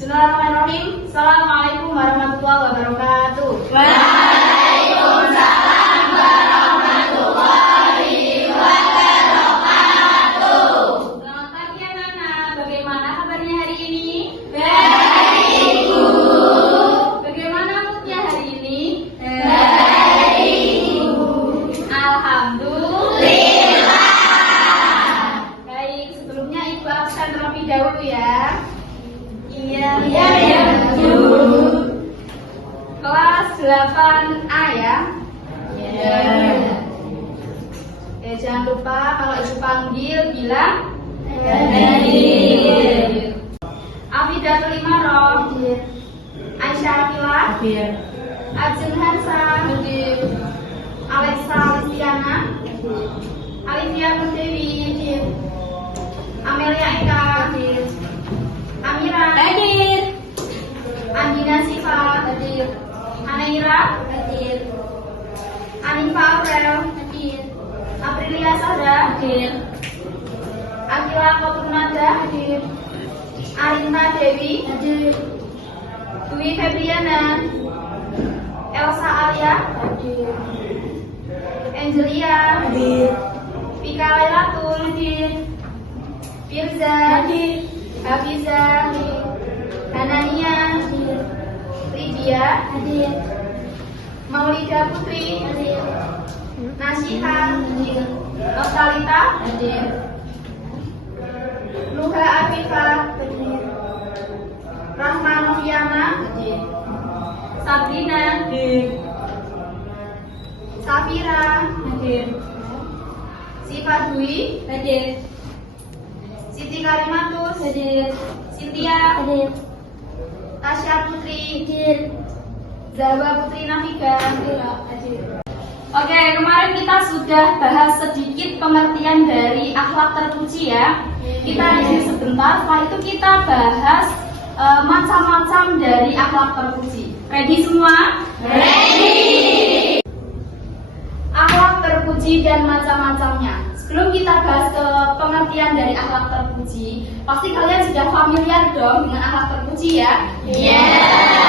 Bismillahirrahmanirrahim. Assalamualaikum warahmatullahi wabarakatuh. Waalaikumsalam warahmatullahi wabarakatuh. Selamat pagi anak-anak. Bagaimana kabarnya hari ini? Baik, Bu. Bagaimana moodnya hari ini? Baik, Bu. Alhamdulillah. Baik, sebelumnya Ibu absen terlebih dahulu ya. Iya, Bu. Kelas 8A ya. Iya. Jangan lupa kalau Ibu panggil bilang Hadir. Afidatul Imaroh, Aisyah Akila, Ajeng Hansa, Alexa Listiana, Alivia Dewi, Amelia Eka, Amira, Andina Siva, Anaira, Anifa Aurel, Aprilia Sada, Akila Kopurnada, Arinta Dewi, Dwi Febriana, Elsa Alia, Angelia, Pika Lailatul, Firza, Hafiza, Hanania, Lydia, Maulida Putri, Nasiha, Nostalita, Nuha Afifa, Rahma Noviana, Sabrina, Safira, Siva Dwi, Siti Karimatus, Cynthia, Tasya Putri, Zahwa Putri Nafika. Oke, kemarin kita sudah bahas sedikit pengertian dari akhlak terpuji ya. Kita review sebentar, setelah itu kita bahas macam-macam dari akhlak terpuji. Ready semua? Ready. Akhlak terpuji dan macam-macamnya. Sebelum kita bahas ke pengertian dari akhlak terpuji, pasti kalian sudah familiar dong dengan akhlak terpuji ya? Iya.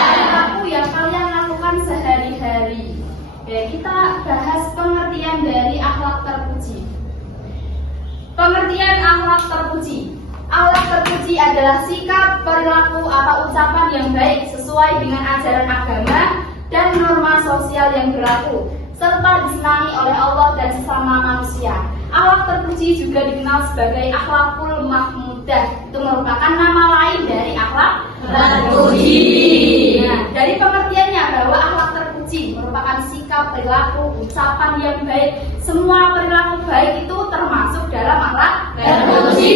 Perilaku yang kalian lakukan sehari-hari. Oke, kita bahas pengertian dari akhlak terpuji. Pengertian akhlak terpuji. Akhlak terpuji adalah sikap, perilaku, atau ucapan yang baik sesuai dengan ajaran agama dan norma sosial yang berlaku, serta disenangi oleh Allah dan sesama manusia. Akhlak terpuji juga dikenal sebagai akhlakul mahmudah. Itu merupakan nama lain dari akhlak terpuji. Nah, dari pengertiannya bahwa akhlak terpuji merupakan sikap, perilaku, ucapan yang baik. Semua perilaku baik itu termasuk dalam akhlak terpuji.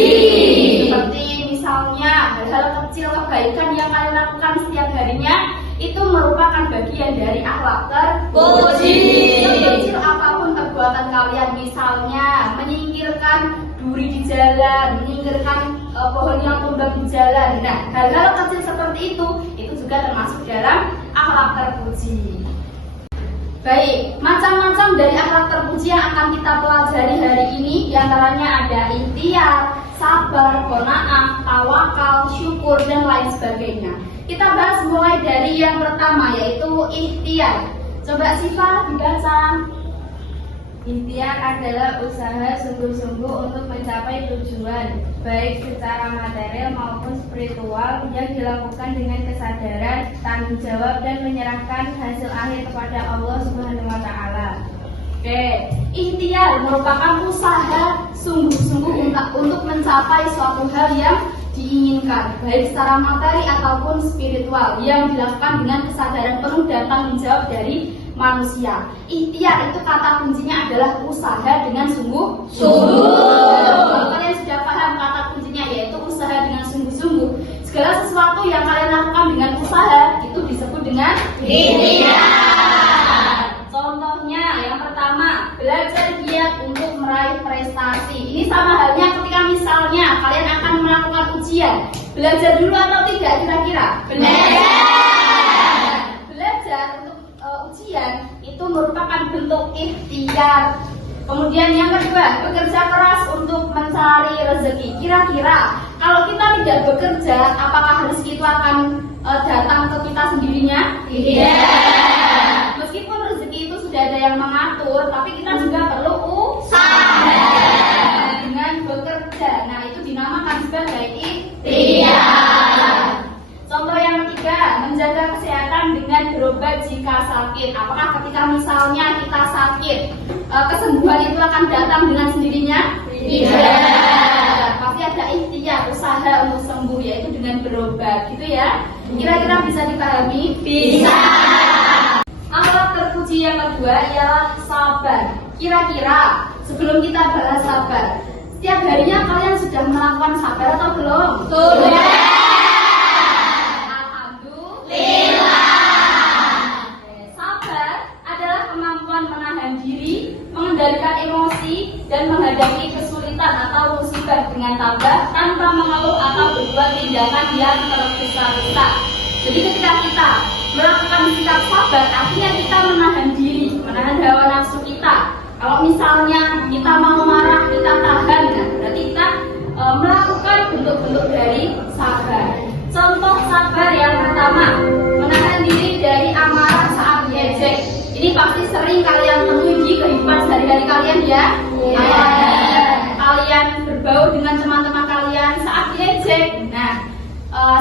Seperti misalnya hal-hal kecil kebaikan yang kalian lakukan setiap harinya itu merupakan bagian dari akhlak terpuji. Kecil apapun perbuatan kalian, misalnya menyingkirkan duri di jalan, menyingkirkan pohon yang tumbang di jalan. Nah, hal-hal kecil seperti itu juga termasuk dalam akhlak terpuji. Baik, macam-macam dari akhlak terpuji yang akan kita pelajari hari ini, diantaranya ada ikhtiar, sabar, qanaah, tawakal, syukur, dan lain sebagainya. Kita bahas mulai dari yang pertama, yaitu ikhtiar. Coba Siva dibaca. Ikhtiar adalah usaha sungguh-sungguh untuk mencapai tujuan, baik secara material maupun spiritual, yang dilakukan dengan kesadaran, tanggung jawab, dan menyerahkan hasil akhir kepada Allah Subhanahu wa Ta'ala. Oke, ikhtiar merupakan usaha sungguh-sungguh untuk mencapai suatu hal yang diinginkan, baik secara materi ataupun spiritual, yang dilakukan dengan kesadaran penuh dan tanggung jawab dari manusia. Ikhtiar itu kata kuncinya adalah usaha dengan sungguh-sungguh. Kalian sudah paham kata kuncinya, yaitu usaha dengan sungguh-sungguh. Segala sesuatu yang kalian lakukan dengan usaha itu disebut dengan ikhtiar. Contohnya yang pertama, belajar giat untuk meraih prestasi. Ini sama halnya ketika misalnya kalian akan melakukan ujian. Belajar dulu atau tidak kira-kira? Belajar untuk ujian itu merupakan bentuk ikhtiar. Kemudian yang kedua, bekerja keras untuk mencari rezeki. Kira-kira Kalau kita tidak bekerja, apakah rezeki itu akan datang ke kita sendirinya? Tidak. Meskipun rezeki itu sudah ada yang mengatur, tapi kita juga perlu usaha dengan bekerja. Nah, itu dinamakan sebagai ikhtiar. Contoh yang ketiga, menjaga kesehatan dengan berobat jika sakit. Apakah ketika misalnya kita sakit, kesembuhan itu akan datang dengan sendirinya? Tidak. Pasti ada ikhtiar, usaha untuk sembuh, yaitu dengan berobat, gitu ya. Kira-kira bisa dipahami? Bisa. Akhlak terpuji yang kedua ialah sabar. Kira-kira sebelum kita bahas sabar, setiap harinya kalian sudah melakukan sabar atau belum? Sudah. Mengendalikan emosi dan menghadapi kesulitan atau musibah dengan tabah tanpa mengeluh atau berbuat tindakan yang tergesa-gesa. Jadi ketika kita melakukan sikap sabar, artinya kita menahan diri, menahan hawa nafsu kita. Kalau misalnya kita mau marah, kita tahan, nah, berarti kita melakukan bentuk-bentuk dari sabar. Contoh sabar yang pertama, menahan diri dari amarah saat diejek. Ini pasti sering kalian temui di kehidupan sehari-hari kalian ya. Kalian berbaur dengan teman-teman kalian saat diejek. Nah,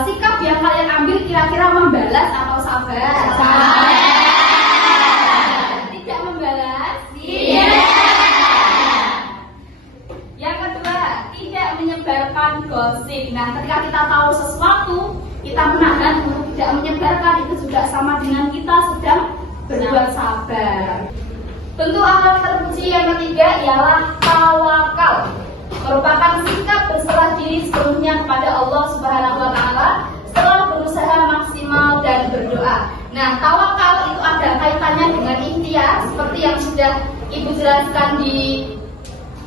sikap yang kalian ambil kira-kira membalas atau sabar? Sabar. Tidak membalas? Tidak. Yang kedua, tidak menyebarkan gosip. Nah, ketika kita tahu sesuatu, kita menahan untuk tidak menyebarkan, itu juga sama dengan kita sedang berbuat sabar. Bentuk akhlak terpuji yang ketiga ialah tawakal. Merupakan sikap berserah diri sepenuhnya kepada Allah Subhanahu wa Ta'ala setelah berusaha maksimal dan berdoa. Nah, tawakal itu ada kaitannya dengan ikhtiar, seperti yang sudah Ibu jelaskan di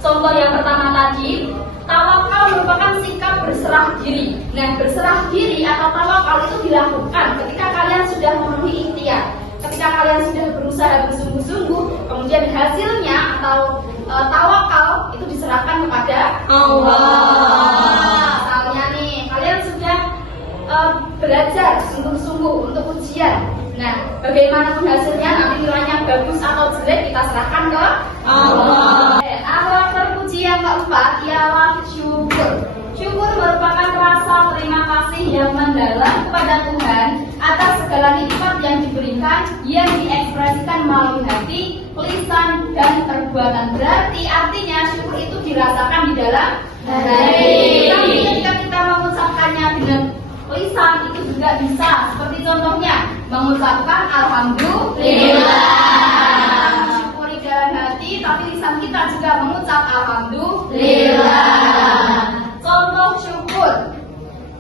contoh yang pertama tadi. Tawakal merupakan sikap berserah diri. Nah, berserah diri atau tawakal itu dilakukan ketika kalian sudah memenuhi ikhtiar. Ketika kalian sudah berusaha bersungguh-sungguh, kemudian hasilnya atau tawakal itu diserahkan kepada Allah. Misalnya nih, kalian sudah belajar sungguh-sungguh untuk ujian. Nah, bagaimanapun hasilnya, nanti nilainya bagus atau jelek, kita serahkan ke Allah. Akhlak terpuji yang keempat ialah syukur. Syukur merupakan rasa terima kasih yang mendalam kepada Tuhan atas segala nikmat yang diberikan, yang diekspresikan melalui hati, lisan, dan perbuatan. Berarti artinya syukur itu dirasakan di dalam hati. Tapi ketika kita mengucapkannya dengan lisan, itu juga bisa. Seperti contohnya, mengucapkan Alhamdulillah. Syukuri dalam hati, tapi lisan kita juga mengucap Alhamdulillah. Contoh syukur,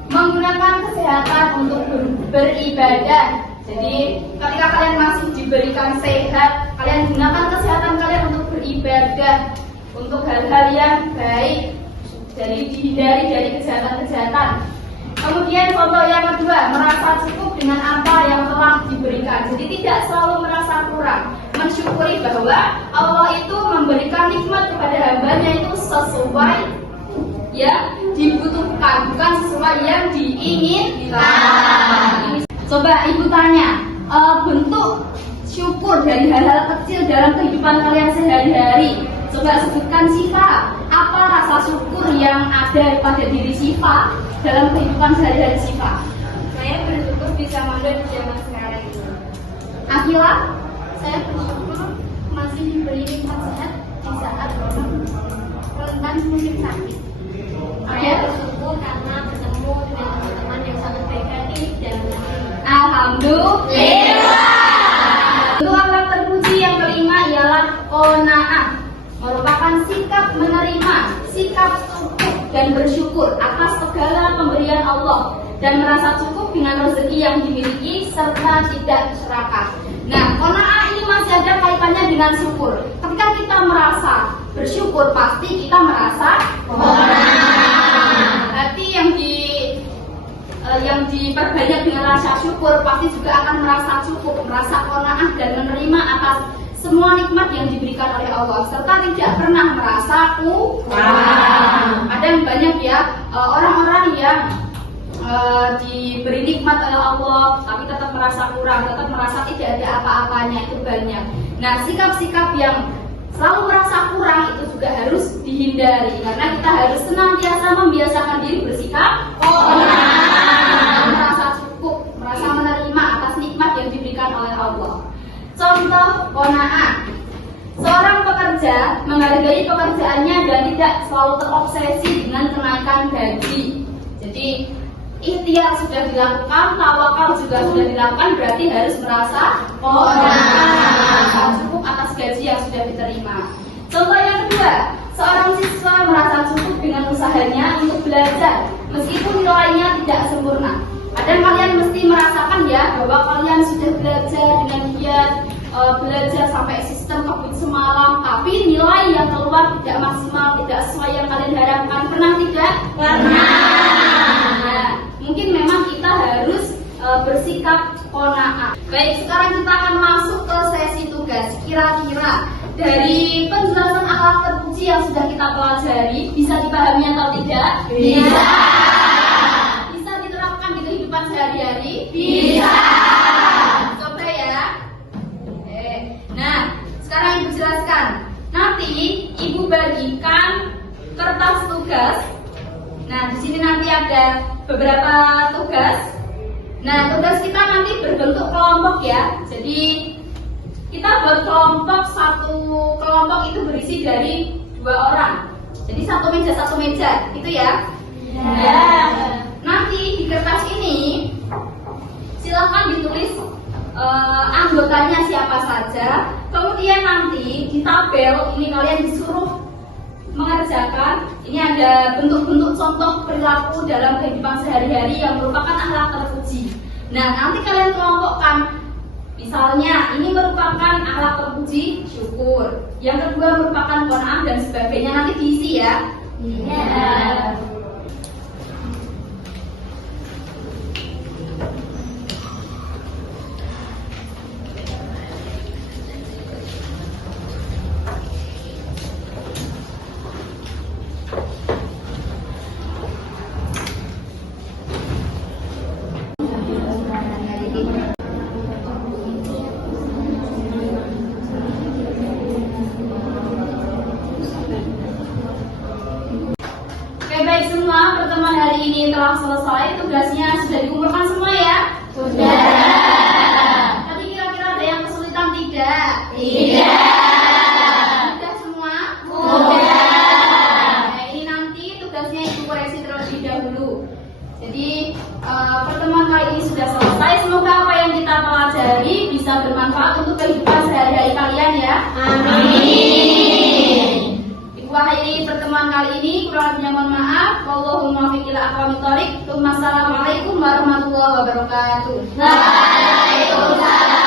menggunakan kesehatan untuk beribadah. Jadi ketika kalian masih diberikan sehat, kalian gunakan kesehatan kalian untuk beribadah, untuk hal-hal yang baik. Jadi dihindari dari kejahatan-kejahatan. Kemudian contoh yang kedua, merasa cukup dengan apa yang telah diberikan. Jadi tidak selalu merasa kurang. Mensyukuri bahwa Allah itu memberikan nikmat kepada hambanya itu sesuai yang dibutuhkan, bukan sesuai yang diinginkan. Coba Ibu tanya, bentuk syukur dari hal-hal kecil dalam kehidupan kalian sehari-hari. Coba sebutkan Syifa, apa rasa syukur yang ada pada diri Syifa dalam kehidupan sehari-hari Syifa? Saya bersyukur bisa mondok di zaman sekarang ini. Akila? Saya bersyukur masih diberi nikmat sehat di saat rentan musim sakit. Saya bersyukur karena bertemu dengan teman-teman yang sangat baik hati dan Alhamdulillah. Bentuk akhlak terpuji yang kelima ialah qanaah. Merupakan sikap menerima, sikap cukup dan bersyukur atas segala pemberian Allah dan merasa cukup dengan rezeki yang dimiliki serta tidak serakah. Nah, qanaah ini masih ada kaitannya dengan syukur. Ketika kita merasa bersyukur, pasti kita merasa qanaah. Hati yang diperbanyak dengan rasa syukur pasti juga akan merasa cukup, merasa qanaah dan menerima atas semua nikmat yang diberikan oleh Allah serta tidak pernah merasa kurang. Ada yang banyak ya orang-orang yang diberi nikmat oleh Allah tapi tetap merasa kurang, tetap merasa tidak ada apa-apanya, itu banyak. Nah, sikap-sikap yang selalu merasa kurang itu juga harus dihindari karena kita harus senantiasa membiasakan diri bersikap merasa cukup, merasa menerima atas nikmat yang diberikan oleh Allah. Contoh qanaah. Seorang pekerja menghargai pekerjaannya dan tidak selalu terobsesi dengan kenaikan gaji. Jadi ikhtiar sudah dilakukan, tawakal juga sudah dilakukan, berarti harus merasa cukup atas gaji yang sudah diterima. Contoh yang kedua, seorang siswa merasa cukup dengan usahanya untuk belajar meskipun nilainya tidak sempurna. Ada kalian mesti merasakan ya bahwa kalian sudah belajar dengan giat, belajar sampai sistem kebut semalam, tapi nilai yang keluar tidak maksimal, tidak sesuai yang kalian harapkan. Pernah tidak? Pernah. Nah, mungkin memang kita harus bersikap qanaah. Baik, sekarang kita akan masuk ke sesi tugas. Kira-kira dari penjelasan akhlak terpuji yang sudah kita pelajari bisa dipahami atau tidak? Bisa. Bisa diterapkan di kehidupan sehari-hari? Bisa. Coba ya. Nah, sekarang Ibu jelaskan. Nanti Ibu bagikan kertas tugas. Nah, di sini nanti ada beberapa tugas. Nah, tugas kita nanti berbentuk kelompok ya. Jadi kita buat kelompok, satu kelompok itu berisi dari 2 orang. Jadi satu meja, gitu ya. Ya. Nanti di kertas ini silakan ditulis anggotanya siapa saja. Kemudian nanti di tabel ini kalian disuruh mengerjakan. Ini ada bentuk-bentuk contoh perilaku dalam kehidupan sehari-hari yang merupakan akhlak terpuji. Nah, nanti kalian kelompokkan. Misalnya, ini merupakan akhlak terpuji, syukur. Yang kedua merupakan qanaah dan sebagainya. Nanti diisi ya. Iya. Baik semua, pertemuan hari ini telah selesai. Tugasnya sudah dikumpulkan semua ya? Sudah. Tadi kira-kira ada yang kesulitan tidak? Tidak. Sudah semua? Sudah. Nah, ini nanti tugasnya Ibu koreksi terlebih dahulu. Jadi pertemuan kali ini sudah selesai. Semoga apa yang kita pelajari bisa bermanfaat untuk kehidupan sehari-hari kalian ya. Amin. Akhiri pertemuan kali ini, kurang lebihnya mohon maaf. Wallahu muwaffiq ila aqwamit thoriq. Assalamualaikum warahmatullahi wabarakatuh. Waalaikumsalam.